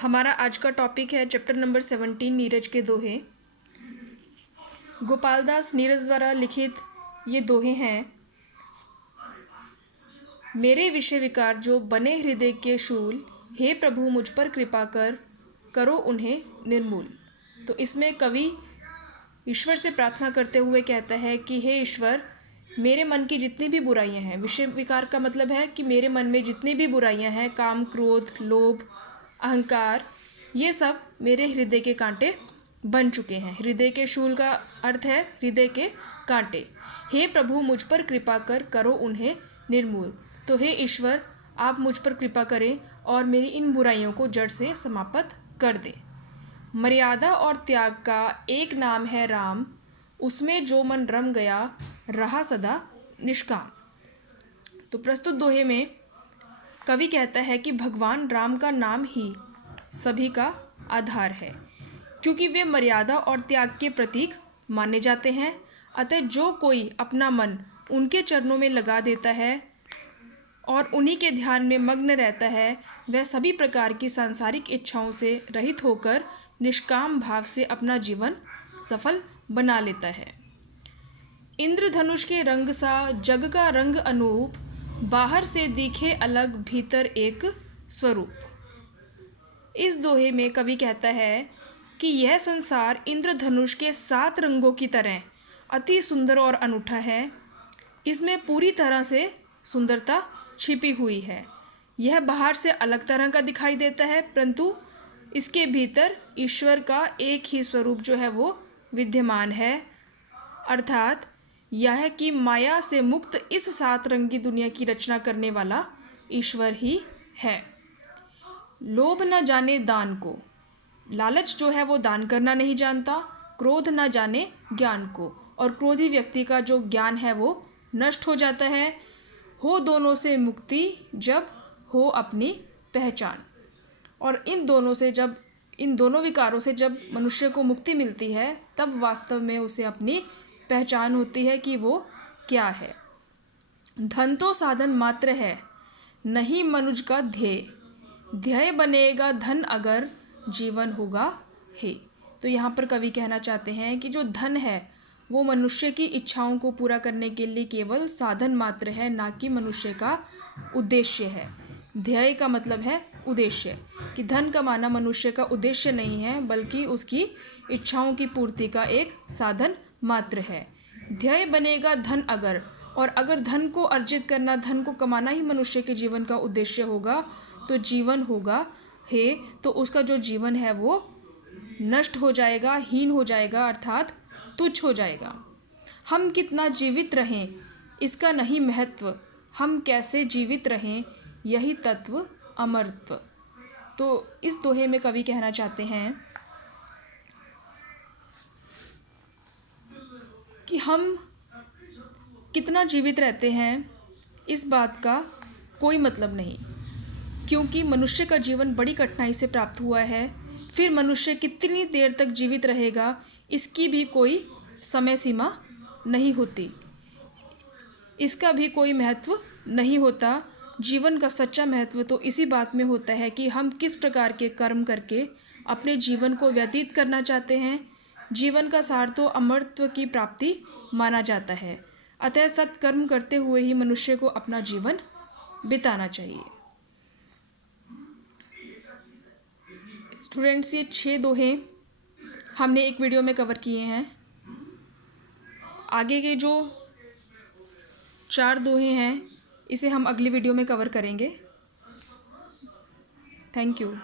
हमारा आज का टॉपिक है चैप्टर नंबर 17 नीरज के दोहे। गोपाल दास नीरज द्वारा लिखित ये दोहे हैं। मेरे विषय विकार जो बने हृदय के शूल, हे प्रभु मुझ पर कृपा कर, करो उन्हें निर्मूल। तो इसमें कवि ईश्वर से प्रार्थना करते हुए कहता है कि हे ईश्वर, मेरे मन की जितनी भी बुराइयां हैं, विषय विकार का मतलब है कि मेरे मन में जितनी भी बुराइयां हैं, काम, क्रोध, लोभ, अहंकार, ये सब मेरे हृदय के कांटे बन चुके हैं। हृदय के शूल का अर्थ है हृदय के कांटे। हे प्रभु मुझ पर कृपा कर, करो उन्हें निर्मूल। तो हे ईश्वर, आप मुझ पर कृपा करें और मेरी इन बुराइयों को जड़ से समाप्त कर दें। मर्यादा और त्याग का एक नाम है राम, उसमें जो मन रम गया रहा सदा निष्काम। तो प्रस्तुत दोहे में कवि कहता है कि भगवान राम का नाम ही सभी का आधार है, क्योंकि वे मर्यादा और त्याग के प्रतीक माने जाते हैं। अतः जो कोई अपना मन उनके चरणों में लगा देता है और उन्हीं के ध्यान में मग्न रहता है, वह सभी प्रकार की सांसारिक इच्छाओं से रहित होकर निष्काम भाव से अपना जीवन सफल बना लेता है। इंद्रधनुष के रंग सा जग का रंग अनूप, बाहर से दिखे अलग भीतर एक स्वरूप। इस दोहे में कवि कहता है कि यह संसार इंद्रधनुष के 7 रंगों की तरह अति सुंदर और अनूठा है। इसमें पूरी तरह से सुंदरता छिपी हुई है। यह बाहर से अलग तरह का दिखाई देता है, परंतु इसके भीतर ईश्वर का एक ही स्वरूप जो है वो विद्यमान है। अर्थात यह कि माया से मुक्त इस 7 रंगी दुनिया की रचना करने वाला ईश्वर ही है। लोभ न जाने दान को, लालच जो है वो दान करना नहीं जानता। क्रोध न जाने ज्ञान को, और क्रोधी व्यक्ति का जो ज्ञान है वो नष्ट हो जाता है। हो दोनों से मुक्ति जब हो अपनी पहचान। और इन दोनों विकारों से जब मनुष्य को मुक्ति मिलती है, तब वास्तव में उसे अपनी पहचान होती है कि वो क्या है। धन तो साधन मात्र है, नहीं मनुज का ध्येय, ध्येय बनेगा धन अगर जीवन होगा हे। तो यहाँ पर कवि कहना चाहते हैं कि जो धन है वो मनुष्य की इच्छाओं को पूरा करने के लिए केवल साधन मात्र है, ना कि मनुष्य का उद्देश्य है। ध्येय का मतलब है उद्देश्य, कि धन कमाना मनुष्य का उद्देश्य नहीं है, बल्कि उसकी इच्छाओं की पूर्ति का एक साधन मात्र है। ध्येय बनेगा धन अगर, और अगर धन को अर्जित करना, धन को कमाना ही मनुष्य के जीवन का उद्देश्य होगा, तो जीवन होगा हे, तो उसका जो जीवन है वो नष्ट हो जाएगा, हीन हो जाएगा, अर्थात तुच्छ हो जाएगा। हम कितना जीवित रहें इसका नहीं महत्व, हम कैसे जीवित रहें यही तत्व अमरत्व। तो इस दोहे में कवि कहना चाहते हैं कि हम कितना जीवित रहते हैं इस बात का कोई मतलब नहीं, क्योंकि मनुष्य का जीवन बड़ी कठिनाई से प्राप्त हुआ है। फिर मनुष्य कितनी देर तक जीवित रहेगा इसकी भी कोई समय सीमा नहीं होती, इसका भी कोई महत्व नहीं होता। जीवन का सच्चा महत्व तो इसी बात में होता है कि हम किस प्रकार के कर्म करके अपने जीवन को व्यतीत करना चाहते हैं। जीवन का सार तो अमरत्व की प्राप्ति माना जाता है। अतः सत्कर्म करते हुए ही मनुष्य को अपना जीवन बिताना चाहिए। स्टूडेंट्स, ये 6 दोहे हमने एक वीडियो में कवर किए हैं। आगे के जो 4 दोहे हैं इसे हम अगली वीडियो में कवर करेंगे। Thank you.